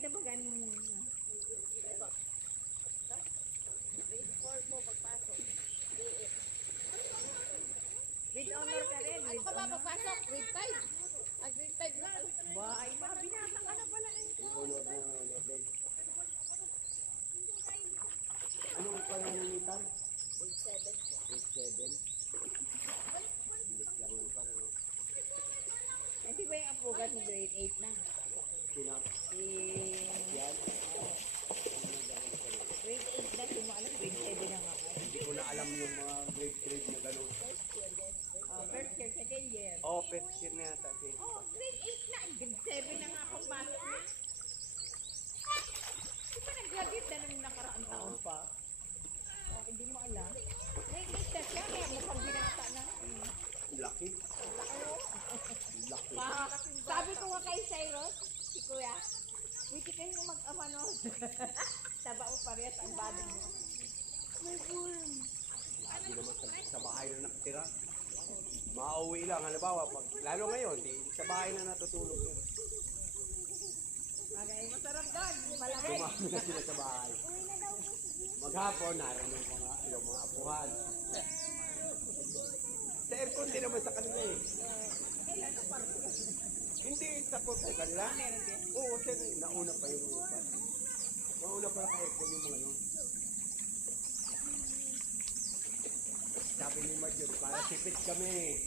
na ba ganun? Grade 4 po pagpasok. With honor ka rin. Ano ka ba pagpasok? Grade 5? Grade 5 na. Ba, ay ma, binata ka na pala eh. Honor na level. Anong pananinitan? Grade 7 po. Grade 7. Bilis lang lang pala, no? Hindi ba yung apugan mo grade 8 na? Sino? Si... Yan? Grade 8 na, hindi mo alam, grade 7 na nga. Hindi ko na alam yung mga grade na gano'n. First year, second year. Oh, first year na yata. Oh, grade 8 na, grade 7 na nga pagpasok na. Di ba nag-graduate na nung nakaraang taon pa? Oh, hindi mo alam. Grade 8 na siya, kaya mukhang binata na. Laki. Laki. Sabi ko nga kay Cyrus, si Kuya, wiki kayo mag-ama nun. Taba mo parehas ang body mo. Lagi naman sa bahay na nakatira. Mauwi lang, halimbawa, lalo ngayon, sa bahay na natutulog yun. Magay, masarap doon, malamig. Tumami na sila sa bahay. Maghapon, naroon yung mga apuhan. Sa aircon din naman sa kanila eh. Hindi sa sa kanila. Oo, nauna pa yung iba. Nauna pa lang aircon yung mga yun. Sabi ni Marjorie, para tipid kami.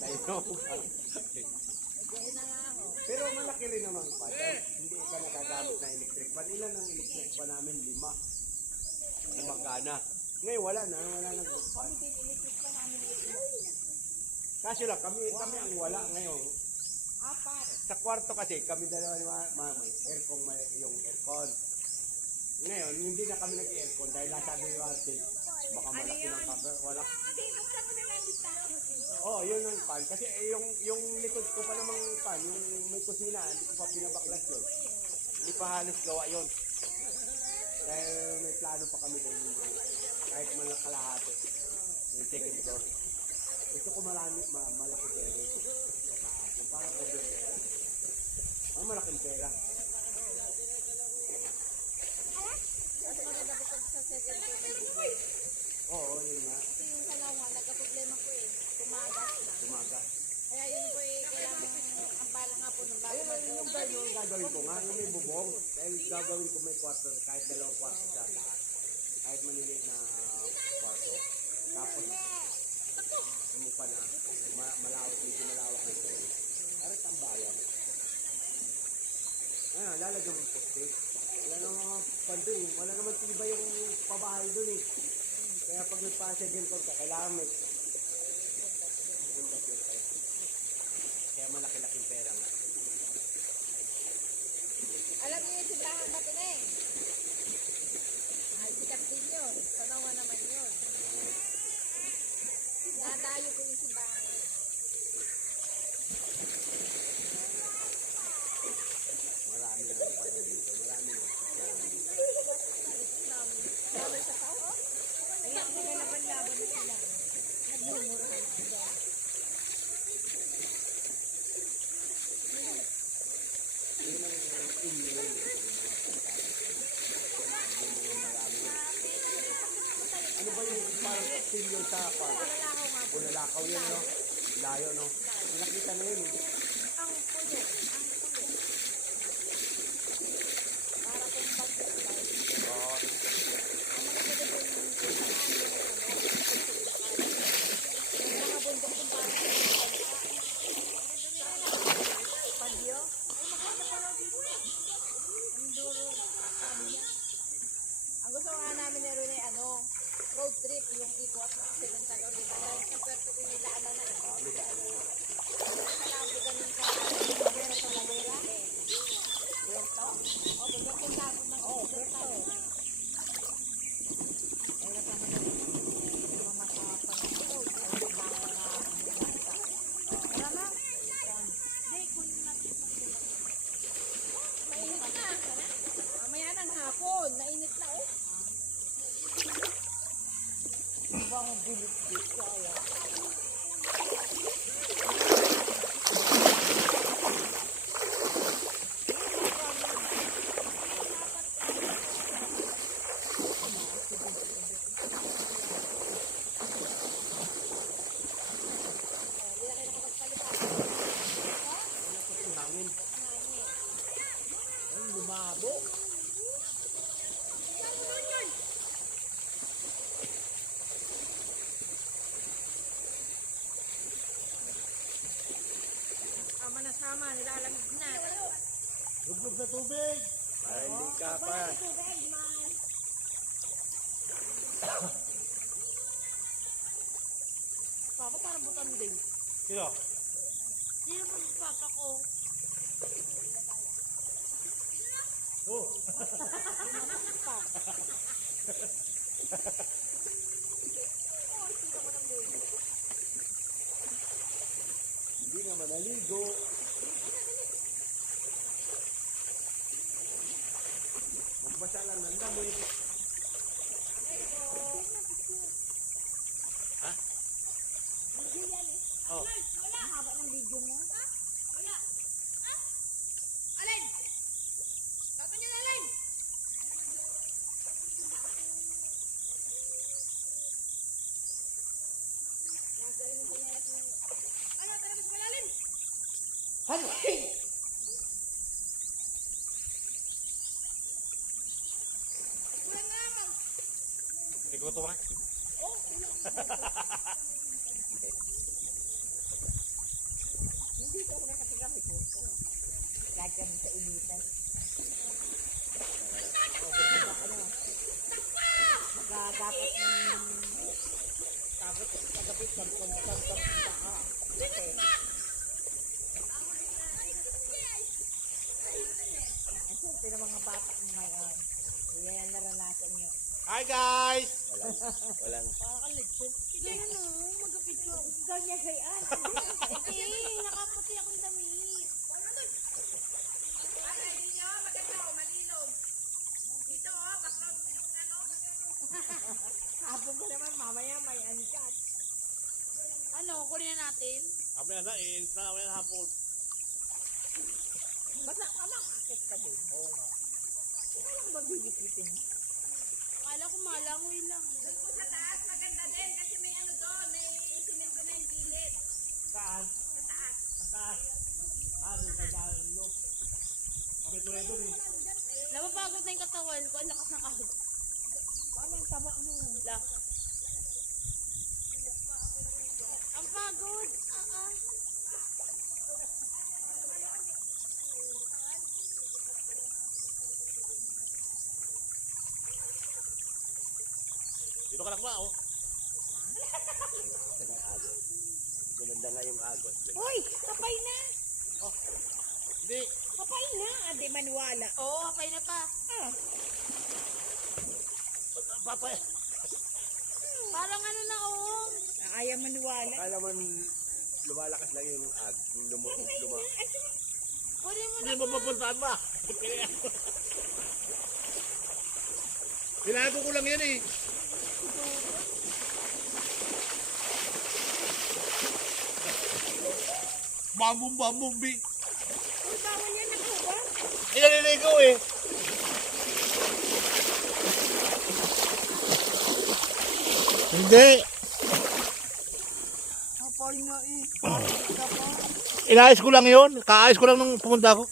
Tayo. Pero malaki rin naman pa. Hindi ka nagagamit na electric fan. Ilan ang electric fan namin? 5. Na magana. Ngayon wala na group fan. Kasi lang, kami ang wala ngayon. Sa kwarto kasi, kami dalawa ni Mama, yung aircon. Ngayon, hindi na kami nag-aircon dahil nasabi ni Martin, baka malaki ng cover. Wala. Hindi, buksan mo na lang dito. Oh, yun ang pan. Kasi yung likod ko pa namang pan, yung may kusina, hindi ko pa pinabaklas yun. Hindi pa halos gawa yun. Dahil may plano pa kami doon. Kahit man lang kalahati. Yung second floor. Gusto ko malaki pera. Yung parang ko doon. Ang malaking pera. Mas maganda po pag sa second floor may bubay. Oo, yun nga. Kasi yung sa lawa, nagka-problema po eh. Tumagas na. Tumagas. Kaya yun po eh, kailangan ang bala nga po ng bago Ayun, yung gagawin ko nga, yung may bubong. Dahil gagawin ko may kwarto, kahit 2 kwarto sa taas. Kahit maliliit na kwarto. Tapos, umupa na, malawak, medyo malawak na ito. Para tambayan. Ayun, lalagyan mo poste. Wala naman pan dun eh. Wala naman tiba yung pabahay dun eh. Kaya pag nagpa-second floor ka, kailangan may pundasyon kayo. Kaya malaki-laking pera nga. Alam niyo yung simbahan ba ito na eh? Sikat din yun. Tanawa naman yun. Nadayo ko yung simbahan. Marami na pala dito. Marami na. Dami sa tao. Kaya naglaban-laban na sila. Nagmumurahan sila. Yun ang inyo. Ano ba yung parang senior sa park? Malakaw nga po. Bulalakaw yun, no? Layo, no? Nakita na yun, eh. Ang pulo. Ang pulo. Para kung pag-subscribe. Oo. Ang maganda doon yung yung mga bundok kung parang Pagyo? ay maganda pala dito. Ang duro. Sabi niya. Ang gusto nga namin ni Rune road trip yung ikot kasi ng Tagaw diba? Dahil sa Puerto Pinidaan na eh. Kalabo ganun ka. Pero sa Lalera. Puerto? O, bigyan kong tapos ng Puerto. Ay, napamagay. Mamakapag road. Ay, baka na bumasa. Wala na? Hindi, kunin natin. mainit na. Mamaya ng hapon. Nainit na oh. Iba ang bilis-bilis kaya. Lumabo. Sama na sama, nilalamig na. Luglog sa tubig. Ay, hindi ka pa. Papa, parang butan din. Sino? Sino po si papa ko? Oh. Hindi naman naligo. Magbasa lang ng lamig. Oh. Ang haba ng video mo. Alin? Papa niyo, Alin? Ano, tara mas malalim? Kulang na lamang. Ikaw to ba? Hindi ko ako nakatigang ito. Lagi kami sa initan. Magagapat ng... Tapos pagkapit ng pagkapit ka. Kasi... Ang swerte ng mga bata mo ngayon. Hindi yan naranasan nyo. Hi guys! Walang. Pakakaligpit. Sige ano, magkapicture ako. Ganyan gayaan. Hindi, nakaputi akong damit. Ay, hindi niyo, maganda o malilom. Dito, oh, background mo yung ano. Hapon ko naman, mamaya may anikat. Ano, kunin na natin? Kami na, i-insta namin na hapon. Ba't nakakakit ka din? Oo nga. Ano ko magbibikitin? Akala ko malangoy lang. Doon po sa taas, maganda din kasi may ano doon, may simento na yung gilid. Saan? Sa taas. Ang taas. Doon sa dahil nyo. Kami tuloy doon eh. Napapagod na yung katawan ko, ang lakas ng ahog. Paano yung taba mo? La. Ang pagod. Dito ka lang ba, oh? Gumanda nga yung agos. Uy, kapay na. Hindi. Kapay na. Hindi maniwala. Oo, kapay na pa. Papay. Parang ano na, oh. Ayaw maniwala. Akala man lumalakas lang yung ag. Yung Kunin mo na. Hindi mo papuntaan ba? Pinago ko lang yan eh. Bambong-bambong-bi. Uy, bawal yan. Ako ba? Inaliligo eh. Hindi. Kapay na eh. Inaayos ko lang yun. Kaayos ko lang nung pumunta ako.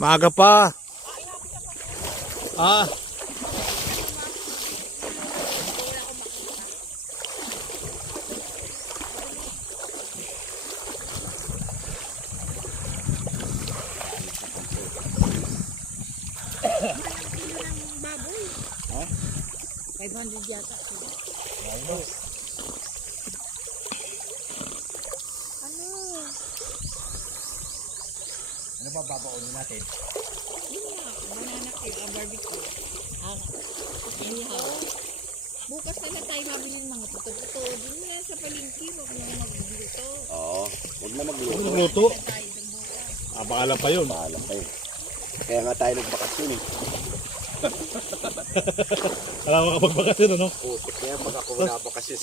Maaga pa. Ah. Baboy. Ha? 500 yata. Ano? Ano ba babaunin natin? Yun nga, banana cake, barbecue. Anyhow. Bukas na lang tayo mabili ng mga puto-puto. Doon na lang sa palengke, huwag na magluto. Oo. Huwag na magluto. Nagluto. Tayo doon bukas. Ah, baka lang pa yun. Paalam pa yun. Kaya nga tayo nagbakasyon eh. Alam mo kapag-bakasyon, ano? Putik kaya pag ako nabakasyon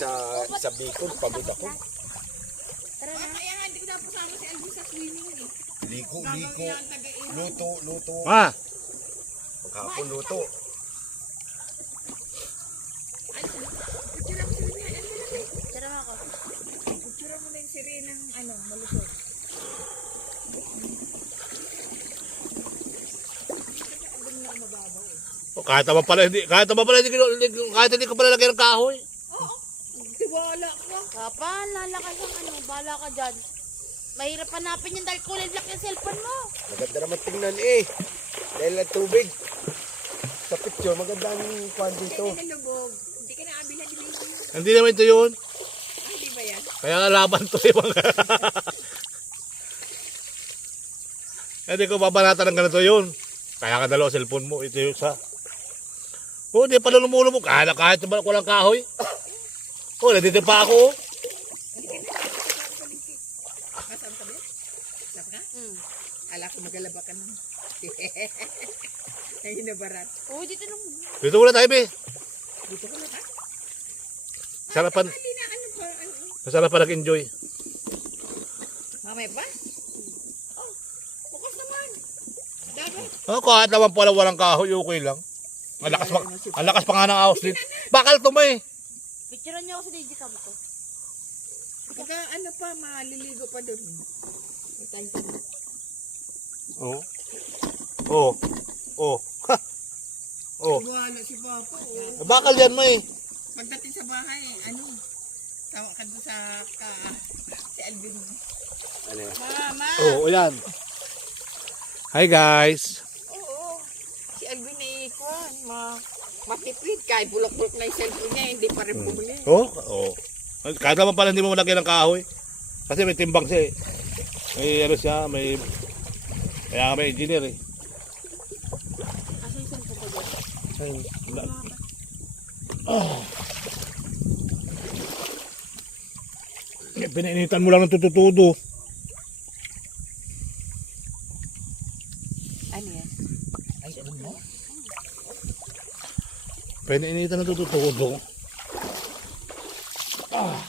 sa Bicol, pagod ako. Tara na. Kaya nga, hindi ko napasama si Alvin sa swimming eh. Liko. Gagawin ang taga-ina. Luto. Ma! Paghapon luto. Picture siri ng ano, malusog. Doon na mababaw eh. Kahit naman pala hindi, kahit hindi ko pala lagyan ng kahoy. Oo. Tiwala ka. Kapan, lalakas ang ano, bala ka dyan. Mahirap hanapin yan dahil kulay black yung cellphone mo. Maganda naman tingnan eh. Dahil ang tubig. Sa picture, maganda ang kwan dito. Hindi nalubog. Hindi ka naabilan din yun. Hindi naman ito yun. Ah, di ba yan? Kaya nga laban to eh. Hindi ko babanatan ng ganito yun. Kaya ka dalawa cellphone mo. Ito yung isa. Oh, hindi pala lumulubog. Kahit walang kahoy. Oh, nandito pa ako. Oh. Kasama ka ba? Kasama ka? Ala ko magalaba ka nang. Ay, nabarat. Oo, dito nung... Dito muna tayo, be. Dito ka na ka? Sarapan. Hindi na ano pa. Sarapan nag-enjoy. Mamaya pa? Oh, bukas naman. Dagat. Oh, kahit naman pala walang kahoy, okay lang. Ang lakas pa nga ng ahos din. Bakal to, may. Picturean niyo ako sa digicam ko. Baka ano pa, maliligo pa doon. May time pa doon. Oh. Oh. Oh. Ha. Oh. Wala si Papa. Oh. Bakal yan, may. Pagdating sa bahay, ano, tawa ka doon sa si Alvin. Ano yan? Mama! Oh, yan. Hi, guys. Oo. Si Alvin ay ikuan, matipid. Kahit bulok-bulok na yung cellphone niya, hindi pa rin bumili. Oh. Oh. Kahit naman pala hindi mo malagyan ng kahoy. Kasi may timbang siya eh. May ano siya, may... Kaya may engineer eh. Kasi yung cellphone ko dyan. Ayun. Pinainitan mo lang ng tututudo. Ano yan? Ay, ano mo? Pinainitan ng tututudo. Ah.